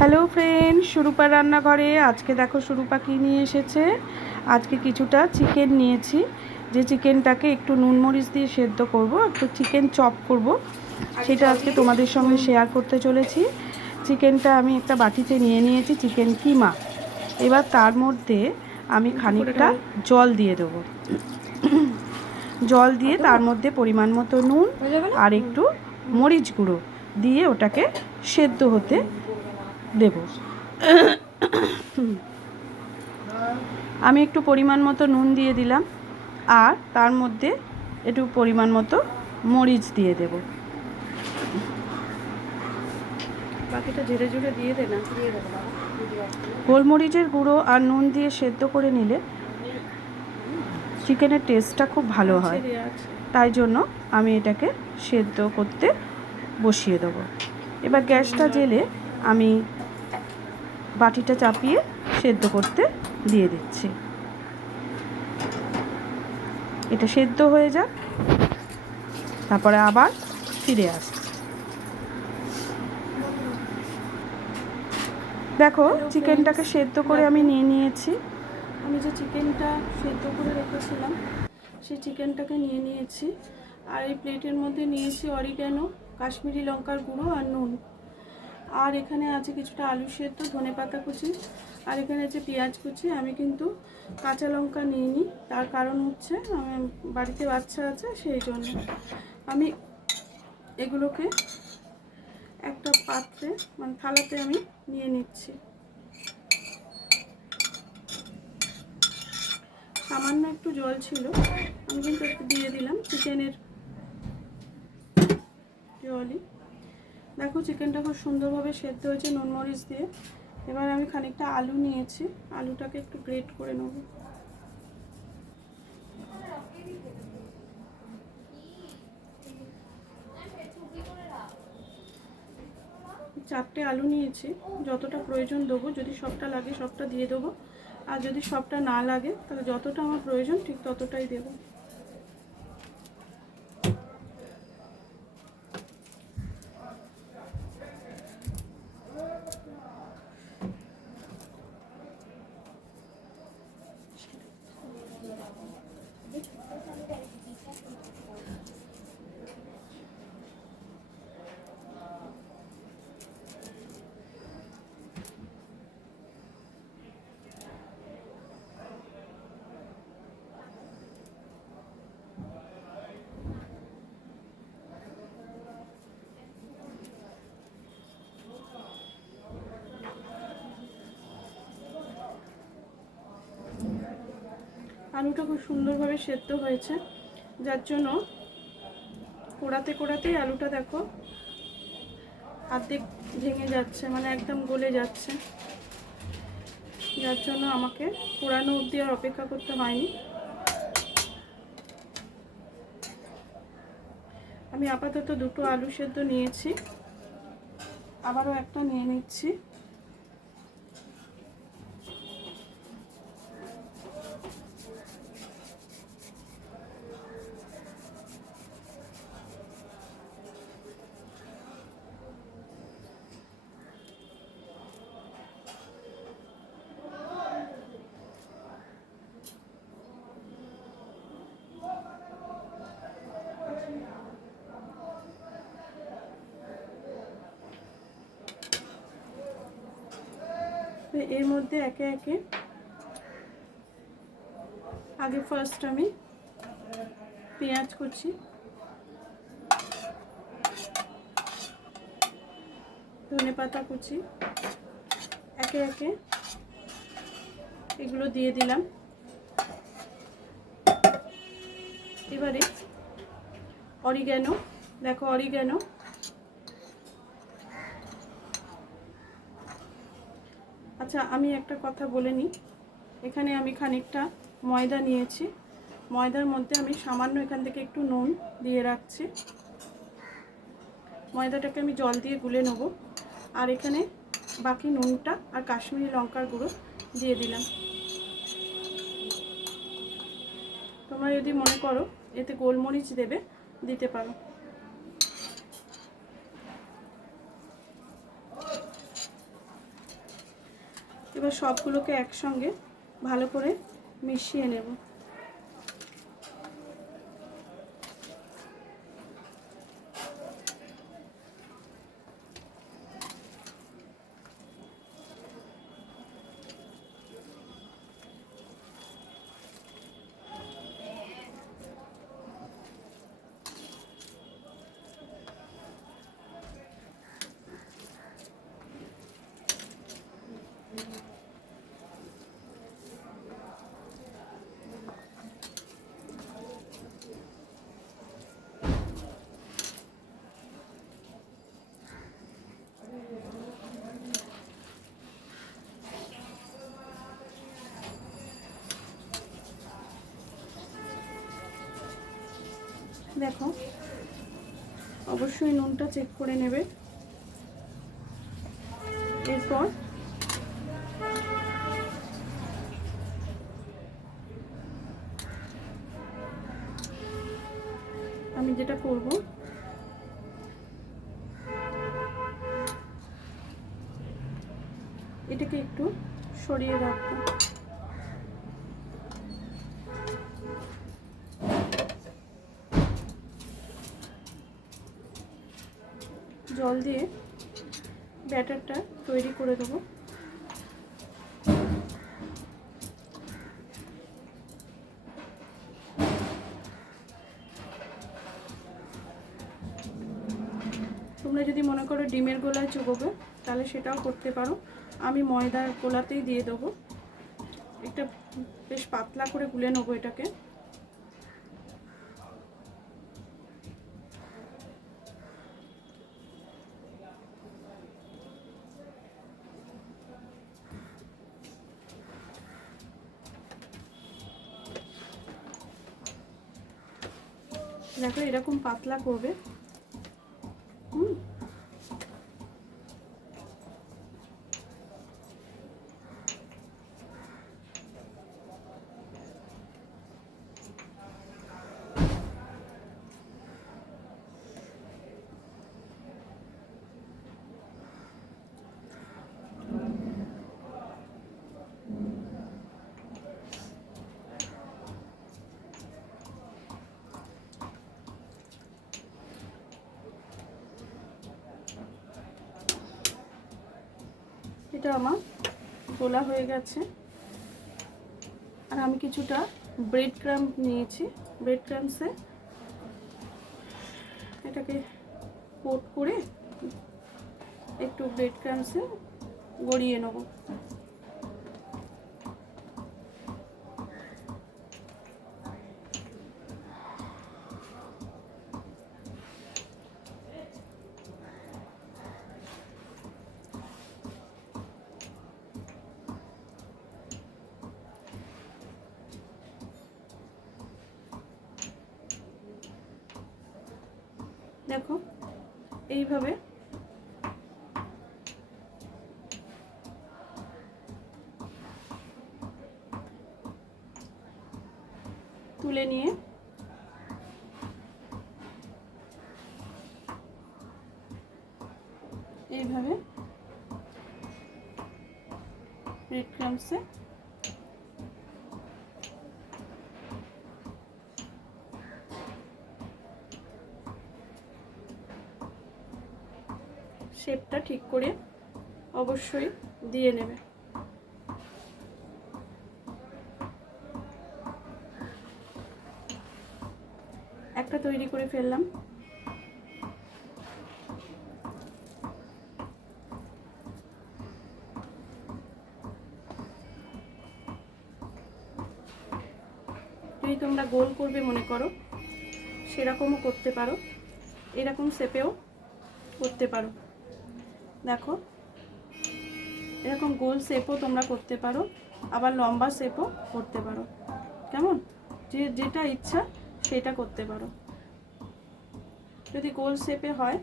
Hello friend, সুরূপার রান্নাঘরে আজকে দেখো সুরূপা কী নিয়ে এসেছে। আজকে কিছুটা চিকেন নিয়েছি, যে চিকেনটাকে একটু নুন মরিচ দিয়ে সেদ্ধ করব, একটু চিকেন চপ করব, সেটা আজকে তোমাদের সঙ্গে শেয়ার করতে চলেছি। চিকেনটা আমি একটা বাটিতে নিয়ে নিয়েছি, চিকেন কিমা। এবার তার মধ্যে আমি খানিকটা জল দিয়ে দেবো। জল দিয়ে তার মধ্যে পরিমাণ মতো নুন আর একটু মরিচ গুঁড়ো দিয়ে ওটাকে সেদ্ধ হতে দেব। আমি একটু পরিমাণ মতো নুন দিয়ে দিলাম আর তার মধ্যে একটু পরিমাণ মতো মরিচ দিয়ে দেব। বাকিটা ঝেড়ে ঝুড়ে দিয়ে দে না। গোলমরিচের গুঁড়ো আর নুন দিয়ে সেদ্ধ করে নিলে চিকেনের টেস্টটা খুব ভালো হয়, তাই জন্য আমি এটাকে সেদ্ধ করতে বসিয়ে দেবো। এবার গ্যাসটা জ্বেলে আমি বাটিটা চাপিয়ে সেদ্ধ করতে দিয়ে দিচ্ছি। এটা সেদ্ধ হয়ে যাক, তারপরে আবার ফিরে আসছি। দেখো চিকেনটাকে সেদ্ধ করে আমি নিয়ে নিয়েছি। আমি যে চিকেনটা সেদ্ধ করে রেখেছিলাম সেই চিকেনটাকে নিয়ে নিয়েছি, আর এই প্লেটের মধ্যে নিয়েছি অরিগ্যানো, কাশ্মীরি লঙ্কার গুঁড়ো আর নুন। আর এখানে আছে কিছুটা আলু সেদ্ধ, ধনেপাতা কুচি, আর এখানে আছে পেঁয়াজ কুচি। আমি কিন্তু কাঁচা লঙ্কা নিইনি, তার কারণ হচ্ছে আমার বাড়িতে বাচ্চা আছে, সেই জন্য আমি এগুলোকে একটা পাত্রে মানে থালাতে আমি নিয়ে নিচ্ছি। সামান্য একটু জল ছিল, আমি কিন্তু একটু দিয়ে দিলাম চিকেনের জলই। দেখো চিকেনটা খুব সুন্দরভাবে সেদ্ধ হয়েছে নুন মরিচ দিয়ে। এবার আমি খানিকটা আলু নিয়েছি, আলুটাকে একটু গ্রেট করে নেব। চারটে আলু নিয়েছি, যতটা প্রয়োজন দেবো, যদি সবটা লাগে সবটা দিয়ে দেবো, আর যদি সবটা না লাগে তাহলে যতটা আমার প্রয়োজন ঠিক ততটাই দেবো। আলুটা খুব সুন্দরভাবে সেদ্ধ হয়েছে, যার জন্য কোড়াতে কোড়াতেই আলুটা দেখো অর্ধেক ভেঙে যাচ্ছে, মানে একদম গলে যাচ্ছে, যার জন্য আমাকে পোড়ানো অবধি আর অপেক্ষা করতে হয়নি। আমি আপাতত দুটো আলু সেদ্ধ নিয়েছি, আবারও একটা নিয়ে নিচ্ছি। এর মধ্যে একে একে আগে ফার্স্ট আমি পেঁয়াজ কুচি, ধনেপাতা কুচি একে একে এগুলো দিয়ে দিলাম। এবারে অরিগ্যানো, দেখো অরিগ্যানো, আচ্ছা আমি একটা কথা বলে নিই, এখানে আমি খানিকটা ময়দা নিয়েছি, ময়দার মধ্যে আমি সামান্য এখান থেকে একটু নুন দিয়ে রাখছি। ময়দাটাকে আমি জল দিয়ে গুলে নেব, আর এখানে বাকি নুনটা আর কাশ্মীরি লঙ্কার গুঁড়ো দিয়ে দিলাম। তোমরা যদি মনে করো এতে গোলমরিচ দেবে, দিতে পারো। এবার সবগুলোকে একসঙ্গে ভালো করে মিশিয়ে নেব। দেখো, অবশ্যই নুনটা চেক করে নেবে। এরপর আমি যেটা করব, এটাকে একটু সরিয়ে রাখবো। জল দিয়ে ব্যাটারটা তৈরি করে দেবো। তোমরা যদি মনে করো ডিমের গোলায় চুবোবে তাহলে সেটাও করতে পারো। আমি ময়দার গোলাতেই দিয়ে দেবো। একটা বেশ পাতলা করে গুলে নেবো এটাকে। দেখো এরকম পাতলা করবে। এটা আমার গোলা হয়ে গেছে। আর আমি কিছুটা ব্রেড ক্রাম্ব নিয়েছি। ব্রেড ক্রাম্বসে এটাকে কোট করে একটু ব্রেড ক্রাম্বসে গড়িয়ে নেব। দেখো এইভাবে তুলে নিয়ে এইভাবে ব্রেড ক্রাম্বসে শেপটা ঠিক করে অবশ্যই দিয়ে নেবে। একটা তৈরি করে ফেললাম। যদি তোমরা গোল করবে মনে করো সেরকমও করতে পারো, এরকম শেপেও করতে পারো। দেখো এরকম গোল শেপও তোমরা করতে পারো, আবার লম্বা শেপও করতে পারো। কেমন, যেটা ইচ্ছা সেটা করতে পারো। যদি গোল শেপে হয়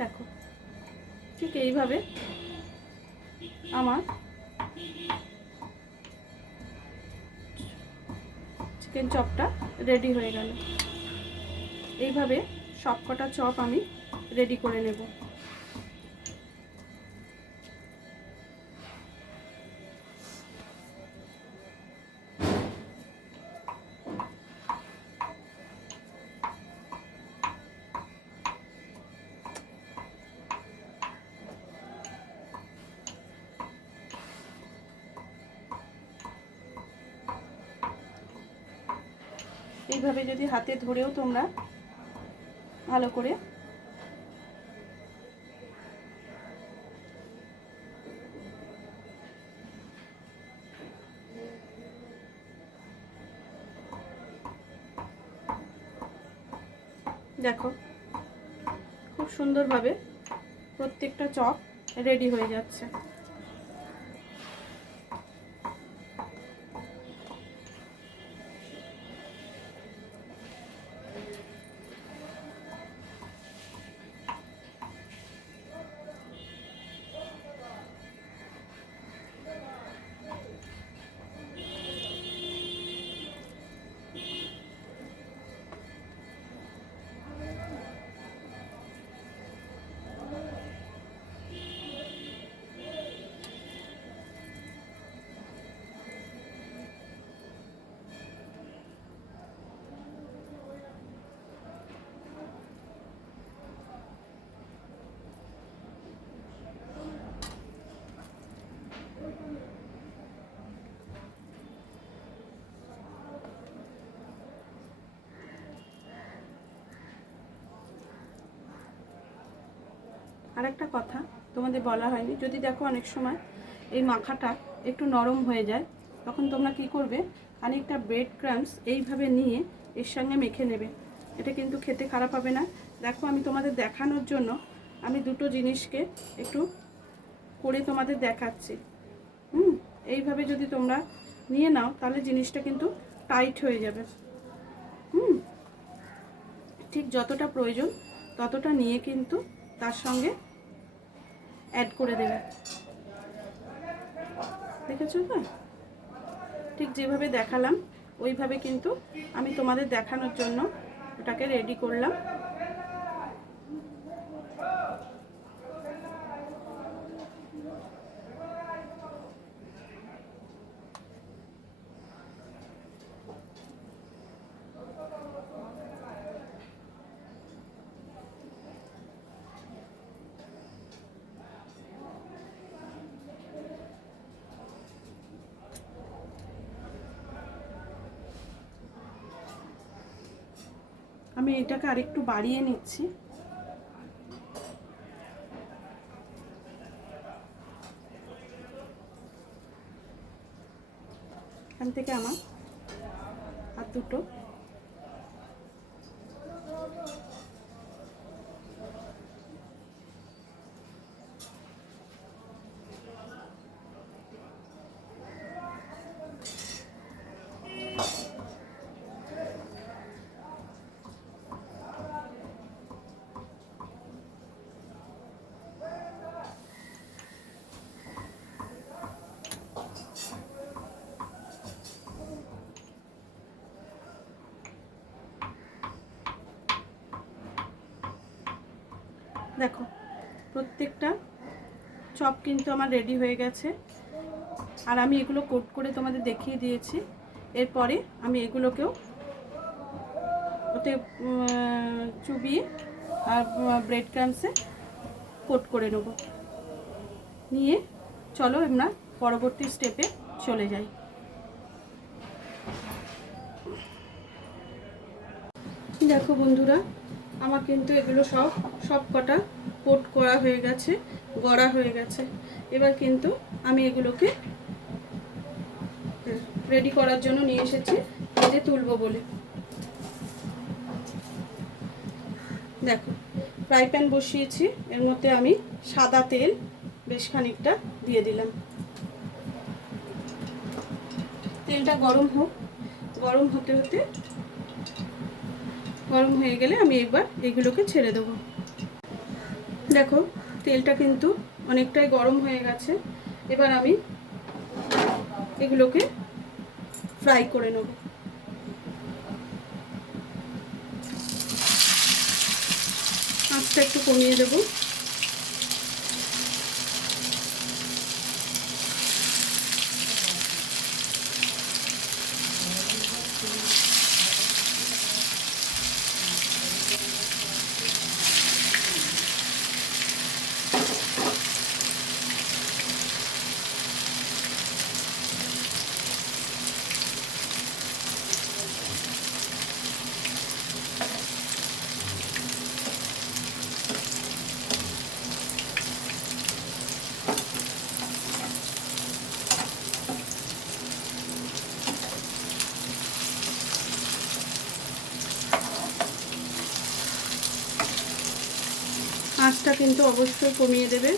দেখো ঠিক এইভাবে আমার চিকেন চপটা রেডি হয়ে গেল। এইভাবে সবকটা চপ আমি রেডি করে নেব। এইভাবে যদি হাতে ধরেও তোমরা ভালো করে দেখো, খুব সুন্দরভাবে প্রত্যেকটা চপ রেডি হয়ে যাচ্ছে। আর একটা কথা তোমাদের বলা হয়নি, যদি দেখো অনেক সময় এই মাখাটা একটু নরম হয়ে যায়, তখন তোমরা কি করবে, খানিকটা ব্রেড ক্রাম্বস এইভাবে নিয়ে এর সঙ্গে মেখে নেবে। এটা কিন্তু খেতে খারাপ হবে না। দেখো, আমি তোমাদের দেখানোর জন্য আমি দুটো জিনিসকে একটু করে তোমাদের দেখাচ্ছি। এইভাবে যদি তোমরা নিয়ে নাও তাহলে জিনিসটা কিন্তু টাইট হয়ে যাবে। ঠিক যতটা প্রয়োজন ততটা নিয়ে কিন্তু তার সঙ্গে অ্যাড করে দেবে। দেখেছো তো? ঠিক যেভাবে দেখালাম ওইভাবে কিন্তু আমি তোমাদের দেখানোর জন্য ওটাকে রেডি করলাম। আমি এটাকে আরেকটু বাড়িয়ে নিচ্ছি। এখান থেকে আমার আর দুটো দেখো, প্রত্যেকটা চপ কিন্তু আমার রেডি হয়ে গেছে। আর আমি এগুলো কোট করে তোমাদের দেখিয়ে দিয়েছি। এরপরে আমি এগুলোকেও ওতে চুবিয়ে আর ব্রেড ক্রাম্বসে কোট করে নেব। নিয়ে চলো আমরা পরবর্তী স্টেপে চলে যাই। দেখো বন্ধুরা, আমার কিন্তু এগুলো সব কটা কোট করা হয়ে গেছে, গড়া হয়ে গেছে। এবার কিন্তু আমি এগুলোকে রেডি করার জন্য নিয়ে এসেছি ভেজে তুলবো বলে। দেখো, ফ্রাই প্যান বসিয়েছি, এর মধ্যে আমি সাদা তেল বেশ খানিকটা দিয়ে দিলাম। তেলটা গরম হোক, গরম হতে হতে গরম হয়ে গেলে আমি এবার এগুলোকে ছেড়ে দেবো। দেখো, তেলটা কিন্তু অনেকটাই গরম হয়ে গেছে। এবার আমি এগুলোকে ফ্রাই করে নেব। আঁচটা একটু কমিয়ে দেব। আঁচটা কিন্তু অবশ্যই কমিয়ে দেবে।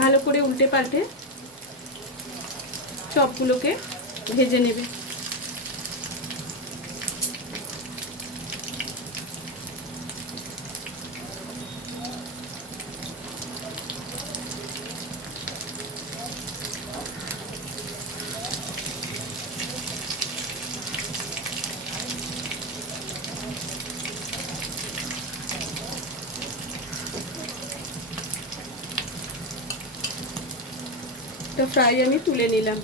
ভালো করে উল্টে পাল্টে চপগুলোকে ভেজে নেবে। একটা ফ্রাই আমি তুলে নিলাম।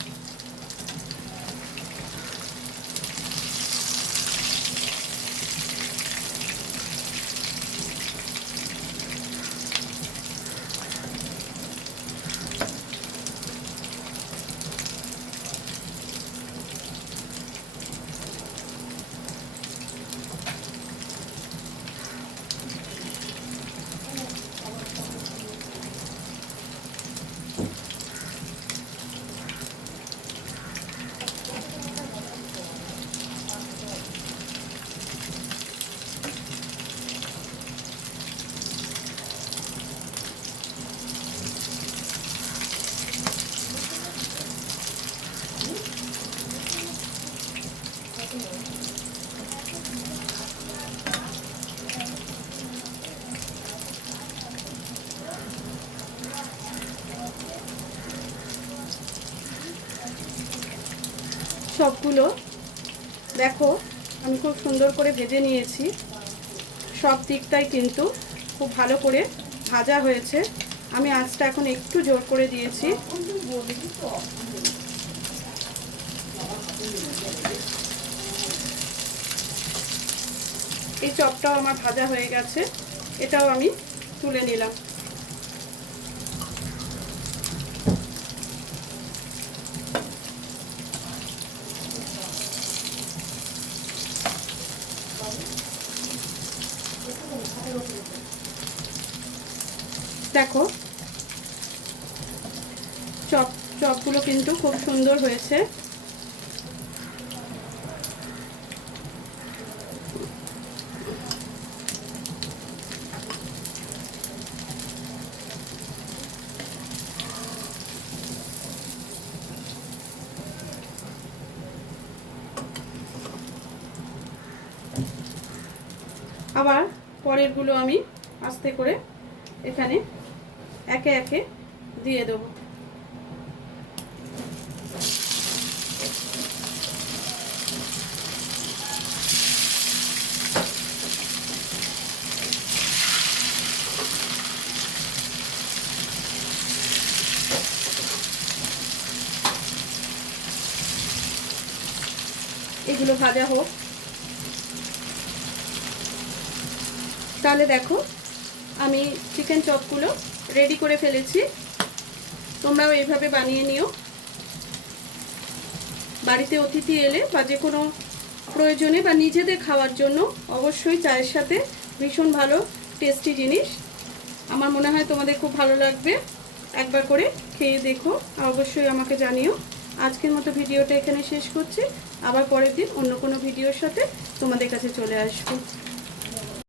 সবগুলো দেখো আমি খুব সুন্দর করে ভেজে নিয়েছি। সব দিকটাই কিন্তু খুব ভালো করে ভাজা হয়েছে। আমি আঁচটা এখন একটু জোর করে দিয়েছি। এই চপটাও আমার ভাজা হয়ে গেছে, এটাও আমি তুলে নিলাম। দেখো চপগুলো কিন্তু খুব সুন্দর হয়েছে। আবার পরেরগুলো আমি আস্তে করে এখানে একে একে দিয়ে দেবো। এগুলো ভাজা হোক। তাহলে দেখো আমি চিকেন চপগুলো রেডি করে ফেলেছি। তোমরাও এইভাবে বানিয়ে নিও। বাড়িতে অতিথি এলে বা যে কোনো প্রয়োজনে বা নিজেদের খাওয়ার জন্য অবশ্যই চায়ের সাথে ভীষণ ভালো টেস্টি জিনিস। আমার মনে হয় তোমাদের খুব ভালো লাগবে। একবার করে খেয়ে দেখো, অবশ্যই আমাকে জানিও। আজকের মতো ভিডিওটা এখানে শেষ করছি। আবার পরের দিন অন্য কোনো ভিডিওর সাথে তোমাদের কাছে চলে আসবো।